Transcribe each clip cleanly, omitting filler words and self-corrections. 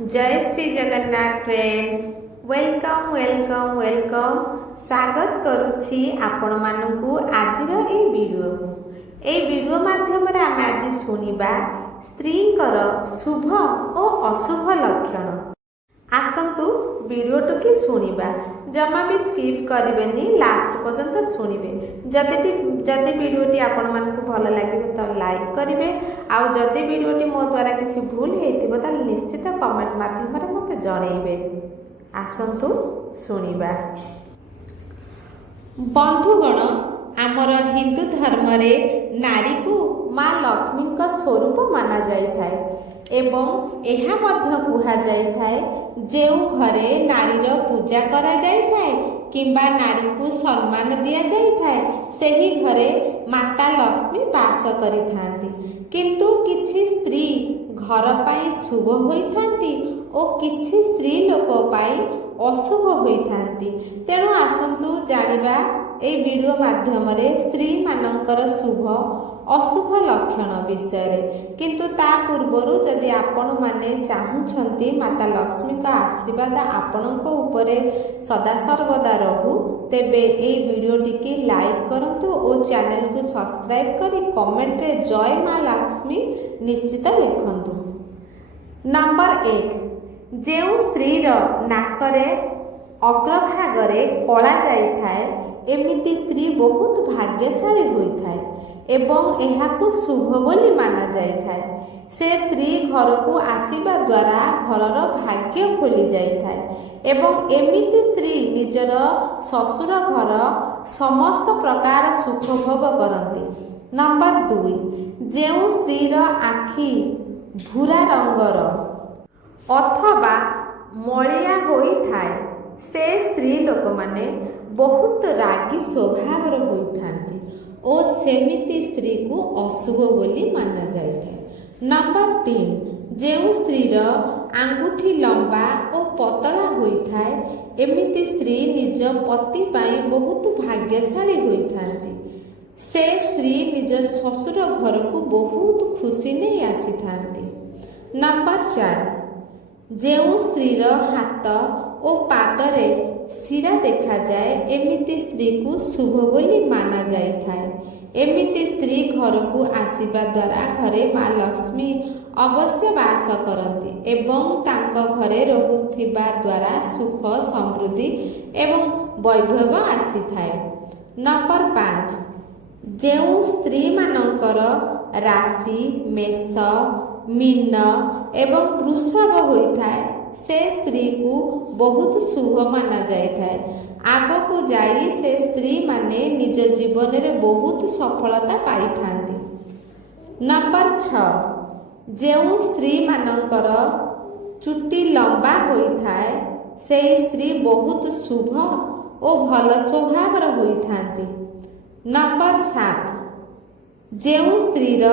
जय Shri Jagannath friends, welcome welcome welcome. स्वागत करुछि आपण मानकु आजिर ए वीडियो माध्यम रे आमे आज सुनिबा स्त्रींकर शुभ और अशुभ लक्षण। आसंतु वीडियोटी की शुणा, जमा भी स्किप करेंगे, लास्ट पर्यंत शुणिबे। जदि वीडियोटी आपण मानकु भल लगे तो लाइक करेंगे, आउ जदि वीडियोटी मो द्वारा किसी भूल होता निश्चित कमेंट माध्यम मते जनइबे। आसंतु शुणिबा। बंधुगण, आमर हिंदू धर्म रे नारी को माँ लक्ष्मी का स्वरूप माना जाए एवं एहा मध्य कुहा जाए जो घरे नारीर पूजा करा जाए किंबा नारी को सम्मान दिया जाए सही घरे माता लक्ष्मी वास करिथांती। किंतु किछि स्त्री घर पाई शुभ होइथांती और किछि स्त्री लोक पाई अशुभ होइथांती। तेणु आसंतु जानिबा ए वीडियो माध्यम रे स्त्री मानकर शुभ अशुभ लक्षण विषय रे। किंतु ता पूर्वरु जदि आपण माने चाहुछंती माता लक्ष्मी का आशीर्वाद आपणको उपरे सदा सर्वदा रहू, तेबे ए वीडियोटी की लाइक करंतु और चैनल को सब्सक्राइब करी कमेंट रे जय माँ लक्ष्मी निश्चित लिखंतु। नंबर 1, जेउ स्त्रीर नाकरे अग्रभागरे कला जाइथाए एमिति स्त्री बहुत भाग्यशाली होइथाए एवं एहाकु शुभ बोली माना जाइथाए। से स्त्री घर को आसीबा द्वारा घरर भाग्य खोली जाइथाए एवं एमिति स्त्री निजर ससुर घर समस्त प्रकार सुख भोग करती। नंबर 2, जेउ स्त्रीर आखि भूरा रंगर अथवा मलिया होइथाए से स्त्री लोक माने बहुत रागी स्वभाव होइथांती और सेमिति स्त्री को अशुभ बोली माना जाए। नंबर 3, जेउ स्त्रीर आंगुठी लंबा और पतला होइथाए एमिति स्त्री निज पति पाई बहुत भाग्यशाली होइथांती। से स्त्री निज ससुर घर को बहुत खुशी नहीं आसीथांती। नंबर 4, जेउ स्त्रीर हाथ और पादरे शिरा देखा जाए एमिति स्त्री को शुभ बोली माना जाए। एमिति स्त्री घर को आसीबा द्वारा घरे माँ लक्ष्मी अवश्य वास करती एवं तांको घरे रहुथिबा द्वारा सुख समृद्धि एवं वैभव आसीथाए। नंबर 5, जेउ स्त्री मानकर राशि मेष मीन एवं वृषभ होइथाए से स्त्री को बहुत शुभ माना जाए। आग को जाई से स्त्री माने निज जीवन में बहुत सफलता पाई थांती। नंबर 6, जेउ स्त्री मानकर चुटी लंबा होइथाए से स्त्री बहुत शुभ और भल स्वभाव होइथांती। नंबर 7, जेउ स्त्रीर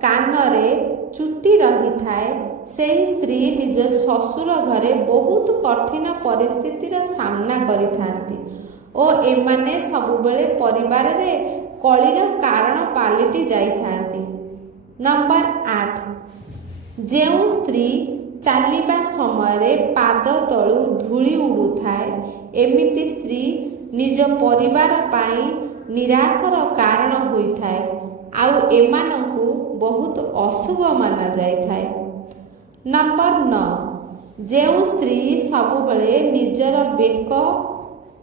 कानरे चुटी रही थाए से स्त्री निज ससुर घरे बहुत कठिन परिस्थितिर सामना करिथांती और एमाने सबुबेले परिवार रे कलिर कारण पालिटी जाइथांती। नंबर 8, जेउ स्त्री चालिबा समय पाद तळु धूली उडुथाए एमिति स्त्री निज परिवार पाई निराशर कारण होइथाए आउ एमानकु बहुत अशुभ माना जाइथाए। नंबर 9, जेउ स्त्री सबुबले निजर बेक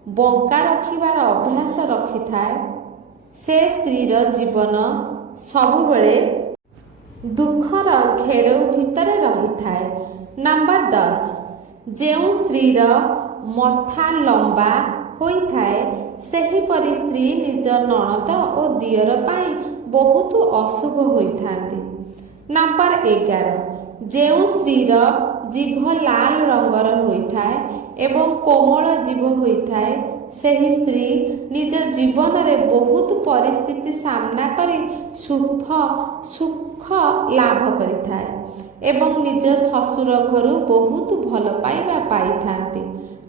बंका रखिबार अभ्यास रखिथाए से स्त्रीर जीवन सबुबले दुखर घेरौ भितरे रहिथाए। नंबर 10, जेउ स्त्रीर मथा लंबा होइथाए सेहीपरि स्त्री निज नणद और दियर पाई बहुत अशुभ होइथांती। नंबर 11, जेउ स्त्रीर जीभ लाल रंगर होइथाए एवं कोमल जीभ होइथाए सही स्त्री निज जीवन में बहुत परिस्थिति सामना करी सुख लाभ करिथाए एवं निज ससुर घर बहुत भल पाइबा पाइथांती।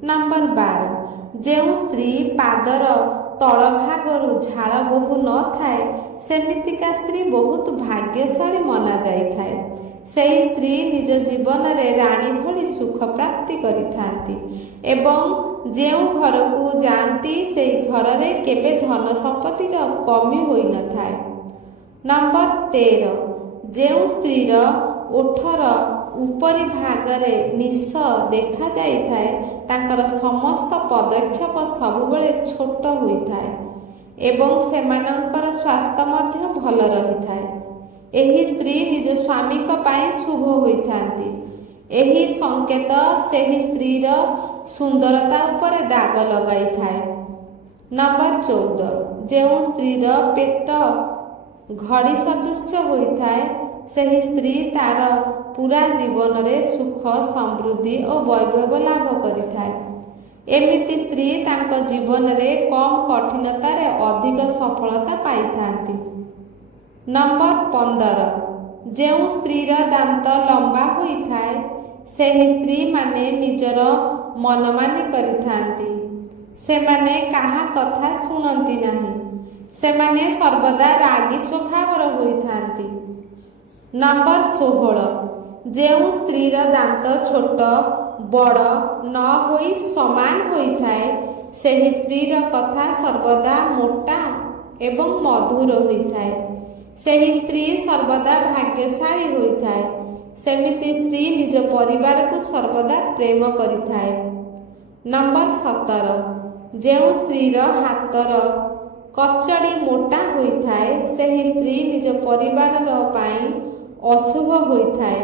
नंबर 12, जेउ स्त्री पादर तल भागरु झाड़ बोहू न थाए सेमितिका स्त्री बहुत भाग्यशाली मना जाए। ସେହି ସ୍ତ୍ରୀ ନିଜ ଜୀବନରେ ରାଣୀ ଭଳି ସୁଖ ପ୍ରାପ୍ତି କରିଥାନ୍ତି ଏବଂ ଯେଉଁ ଘରକୁ ଯାଆନ୍ତି ସେହି ଘରରେ କେବେ ଧନ ସମ୍ପତ୍ତିର କମି ହୋଇନଥାଏ। ନମ୍ବର 13, ଯେଉଁ ସ୍ତ୍ରୀର ଓଠର ଉପରି ଭାଗରେ ନିଶ ଦେଖାଯାଇଥାଏ ତାଙ୍କର ସମସ୍ତ ପଦକ୍ଷେପ ସବୁବେଳେ ଛୋଟ ହୋଇଥାଏ ଏବଂ ସେମାନଙ୍କର ସ୍ୱାସ୍ଥ୍ୟ ମଧ୍ୟ ଭଲ ରହିଥାଏ। ଏହି ସ୍ତ୍ରୀ ନିଜ ସ୍ୱାମୀଙ୍କ ପାଇଁ ଶୁଭ ହୋଇଥାନ୍ତି। ଏହି ସଂକେତ ସେହି ସ୍ତ୍ରୀର ସୁନ୍ଦରତା ଉପରେ ଦାଗ ଲଗାଇଥାଏ। ନମ୍ବର 14, ଯେଉଁ ସ୍ତ୍ରୀର ପେଟ ଘଡ଼ି ସଦୃଶ୍ୟ ହୋଇଥାଏ ସେହି ସ୍ତ୍ରୀ ତାର ପୁରା ଜୀବନରେ ସୁଖ ସମୃଦ୍ଧି ଓ ବୈଭବ ଲାଭ କରିଥାଏ। ଏମିତି ସ୍ତ୍ରୀ ତାଙ୍କ ଜୀବନରେ କମ୍ କଠିନତାରେ ଅଧିକ ସଫଳତା ପାଇଥାନ୍ତି। ନମ୍ବର 15, ଯେଉଁ ସ୍ତ୍ରୀର ଦାନ୍ତ ଲମ୍ବା ହୋଇଥାଏ ସେହି ସ୍ତ୍ରୀମାନେ ନିଜର ମନମାନି କରିଥାନ୍ତି। ସେମାନେ କାହା କଥା ଶୁଣନ୍ତି ନାହିଁ। ସେମାନେ ସର୍ବଦା ରାଗୀ ସ୍ୱଭାବର ହୋଇଥାନ୍ତି। ନମ୍ବର 16, ଯେଉଁ ସ୍ତ୍ରୀର ଦାନ୍ତ ଛୋଟ ବଡ଼ ନ ହୋଇ ସମାନ ହୋଇଥାଏ ସେହି ସ୍ତ୍ରୀର କଥା ସର୍ବଦା ମୋଟା ଏବଂ ମଧୁର ହୋଇଥାଏ। ସେହି ସ୍ତ୍ରୀ ସର୍ବଦା ଭାଗ୍ୟଶାଳୀ ହୋଇଥାଏ। ସେମିତି ସ୍ତ୍ରୀ ନିଜ ପରିବାରକୁ ସର୍ବଦା ପ୍ରେମ କରିଥାଏ। ନମ୍ବର 17, ଯେଉଁ ସ୍ତ୍ରୀର ହାତର କଚଡ଼ି ମୋଟା ହୋଇଥାଏ ସେହି ସ୍ତ୍ରୀ ନିଜ ପରିବାର ପାଇଁ ଅଶୁଭ ହୋଇଥାଏ।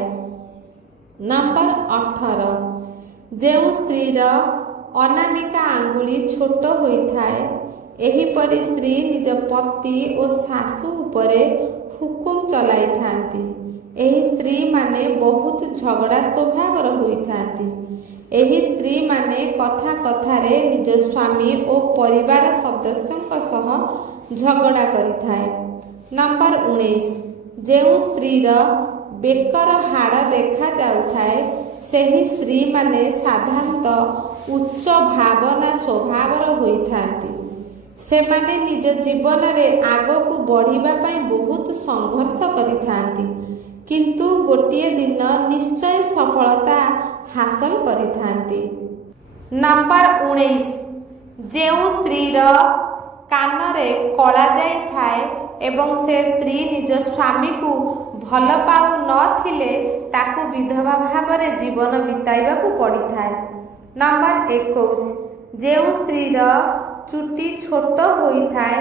ନମ୍ବର 18, ଯେଉଁ ସ୍ତ୍ରୀର ଅନାମିକା ଆଙ୍ଗୁଳି ଛୋଟ ହୋଇଥାଏ ଏହିପରି ସ୍ତ୍ରୀ ନିଜ ପତି ଓ ଶାଶୁ ଉପରେ ହୁକୁମ ଚଲାଇଥାନ୍ତି। ଏହି ସ୍ତ୍ରୀମାନେ ବହୁତ ଝଗଡ଼ା ସ୍ୱଭାବର ହୋଇଥାନ୍ତି। ଏହି ସ୍ତ୍ରୀମାନେ କଥା କଥାରେ ନିଜ ସ୍ୱାମୀ ଓ ପରିବାର ସଦସ୍ୟଙ୍କ ସହ ଝଗଡ଼ା କରିଥାଏ। ନମ୍ବର 19, ଯେଉଁ ସ୍ତ୍ରୀର ବେକର ହାଡ଼ ଦେଖାଯାଉଥାଏ ସେହି ସ୍ତ୍ରୀମାନେ ସାଧାରଣତଃ ଉଚ୍ଚ ଭାବନା ସ୍ୱଭାବର ହୋଇଥାନ୍ତି। ସେମାନେ ନିଜ ଜୀବନରେ ଆଗକୁ ବଢ଼ିବା ପାଇଁ ବହୁତ ସଂଘର୍ଷ କରିଥାନ୍ତି କିନ୍ତୁ ଗୋଟିଏ ଦିନ ନିଶ୍ଚୟ ସଫଳତା ହାସଲ କରିଥାନ୍ତି। ନମ୍ବର 19, ଯେଉଁ ସ୍ତ୍ରୀର କାନରେ କଳା ଯାଇଥାଏ ଏବଂ ସେ ସ୍ତ୍ରୀ ନିଜ ସ୍ୱାମୀକୁ ଭଲ ପାଉନଥିଲେ ତାକୁ ବିଧବା ଭାବରେ ଜୀବନ ବିତାଇବାକୁ ପଡ଼ିଥାଏ। ନମ୍ବର 21, ଯେଉଁ ସ୍ତ୍ରୀର ଚୁଟି ଛୋଟ ହୋଇଥାଏ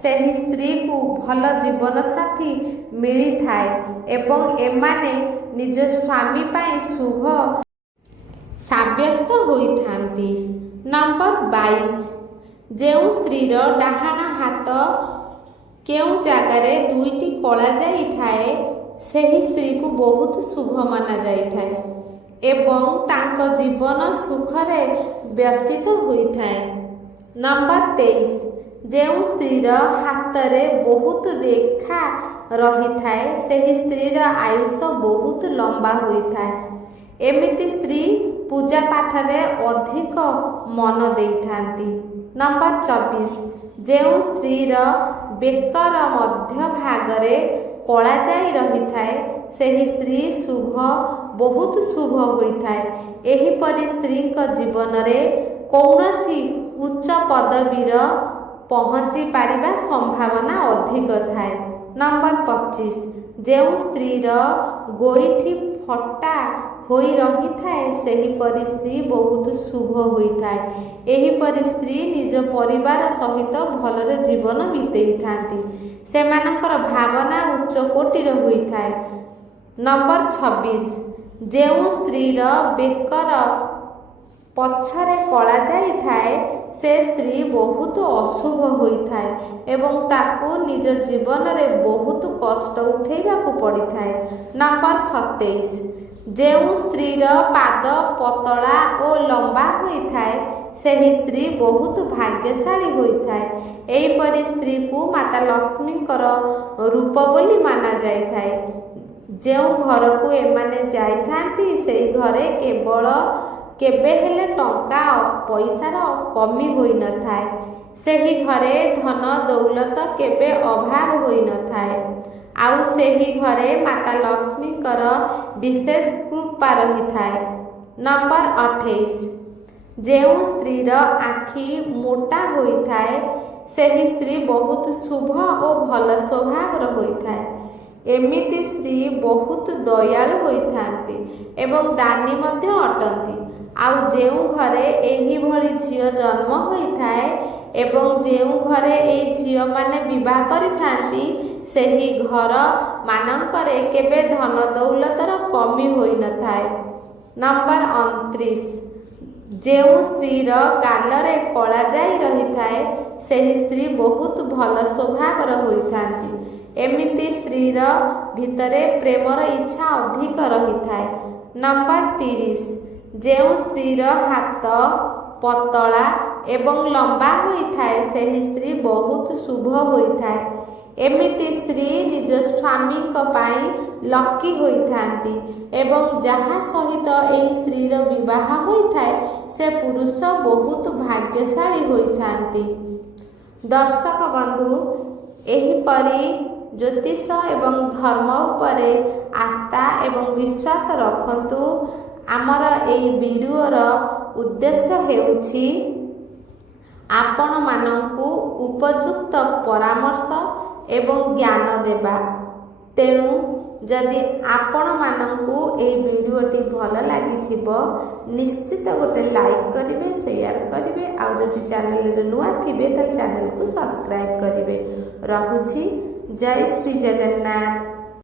ସେହି ସ୍ତ୍ରୀକୁ ଭଲ ଜୀବନସାଥୀ ମିଳିଥାଏ ଏବଂ ଏମାନେ ନିଜ ସ୍ୱାମୀ ପାଇଁ ଶୁଭ ସାବ୍ୟସ୍ତ ହୋଇଥାନ୍ତି। ନମ୍ବର 22, ଯେଉଁ ସ୍ତ୍ରୀର ଡାହାଣ ହାତ କେଉଁ ଜାଗାରେ ଦୁଇଟି କଳା ଯାଇଥାଏ ସେହି ସ୍ତ୍ରୀକୁ ବହୁତ ଶୁଭ ମନାଯାଇଥାଏ ଏବଂ ତାଙ୍କ ଜୀବନ ସୁଖରେ ବ୍ୟତୀତ ହୋଇଥାଏ। ନମ୍ବର 23, ଯେଉଁ ସ୍ତ୍ରୀର ହାତରେ ବହୁତ ରେଖା ରହିଥାଏ ସେହି ସ୍ତ୍ରୀର ଆୟୁଷ ବହୁତ ଲମ୍ବା ହୋଇଥାଏ। ଏମିତି ସ୍ତ୍ରୀ ପୂଜା ପାଠରେ ଅଧିକ ମନ ଦେଇଥାନ୍ତି। ନମ୍ବର 24, ଯେଉଁ ସ୍ତ୍ରୀର ବେକର ମଧ୍ୟଭାଗରେ କଳା ଯାଇ ରହିଥାଏ ସେହି ସ୍ତ୍ରୀ ବହୁତ ଶୁଭ ହୋଇଥାଏ। ଏହିପରି ସ୍ତ୍ରୀଙ୍କ ଜୀବନରେ କୌଣସି ଉଚ୍ଚ ପଦବୀର ପହଞ୍ଚି ପାରିବା ସମ୍ଭାବନା ଅଧିକ ଥାଏ। ନମ୍ବର 25, ଯେଉଁ ସ୍ତ୍ରୀର ଗୋଇଠି ଫଟା ହୋଇ ରହିଥାଏ ସେହିପରି ସ୍ତ୍ରୀ ବହୁତ ଶୁଭ ହୋଇଥାଏ। ଏହିପରି ସ୍ତ୍ରୀ ନିଜ ପରିବାର ସହିତ ଭଲରେ ଜୀବନ ବିତେଇଥାନ୍ତି। ସେମାନଙ୍କର ଭାବନା ଉଚ୍ଚ କୋଟିର ହୋଇଥାଏ। ନମ୍ବର 26, ଯେଉଁ ସ୍ତ୍ରୀର ବେକର ପଛରେ କଳା ଯାଇଥାଏ ସେ ସ୍ତ୍ରୀ ବହୁତ ଅଶୁଭ ହୋଇଥାଏ ଏବଂ ତାକୁ ନିଜ ଜୀବନରେ ବହୁତ କଷ୍ଟ ଉଠାଇବାକୁ ପଡ଼ିଥାଏ। ନମ୍ବର 27, ଯେଉଁ ସ୍ତ୍ରୀର ପାଦ ପତଳା ଓ ଲମ୍ବା ହୋଇଥାଏ ସେହି ସ୍ତ୍ରୀ ବହୁତ ଭାଗ୍ୟଶାଳୀ ହୋଇଥାଏ। ଏହିପରି ସ୍ତ୍ରୀକୁ ମାତା ଲକ୍ଷ୍ମୀଙ୍କର ରୂପ ବୋଲି ମାନାଯାଇଥାଏ। ଯେଉଁ ଘରକୁ ଏମାନେ ଯାଇଥାନ୍ତି ସେହି ଘରେ କେବେ ହେଲେ ଟଙ୍କା ପଇସାର କମି ହୋଇନଥାଏ। ସେହି ଘରେ ଧନ ଦୌଲତ କେବେ ଅଭାବ ହୋଇନଥାଏ। आउ सेही घरे माता लक्ष्मीकर विशेष कृपा रही थाए। नंबर 28 जो स्त्रीर आखि मोटा होइथाए सेही स्त्री बहुत शुभ और भल स्वभाव होइथाए। एमिति स्त्री बहुत दयालु होइथांती एवं दानी मध्य अटंती। आउ जेउ घरे एही भली झियो जन्म होइथाए एवं जेउ घरे एही झियो माने विवाह करिथांती सेही घर मानंकरे केबे धन दौलतर कमी होई न थाए। नंबर 29 जेउ स्त्रीर गालरे कला जाई रही थाए सेही स्त्री बहुत भल स्वभावर होइथांती। एमिति स्त्रीर भितरे प्रेमर इच्छा अधिक रही थाए। नंबर 30 जेउ स्त्रीर हाथ पतला एवं लंबा होइथाए सेही स्त्री बहुत शुभ होइथाए। एमिति स्त्री निज स्वामी पाई लकी होइथांती एवं जहाँ सहित एही स्त्रीर विवाह होइथाए से पुरुष बहुत भाग्यशाली होइथांती। दर्शक बंधु एहीपरि ज्योतिष एवं धर्म उपरे आस्था एवं विश्वास रखंतु। आमर एही वीडियोर उद्देश्य हेउछि आपण मानंकु उपयुक्त परामर्श एवं ज्ञान देबा। तेणु जदि आपण मानंकु ए वीडियोटी भल लागिथिबो निश्चित गोटे लाइक करिवे, शेयर करिवे, आउ जदि चैनल रे नुआ थिबे त चैनल को सब्सक्राइब करिवे। रहुछि। जय श्री जगन्नाथ।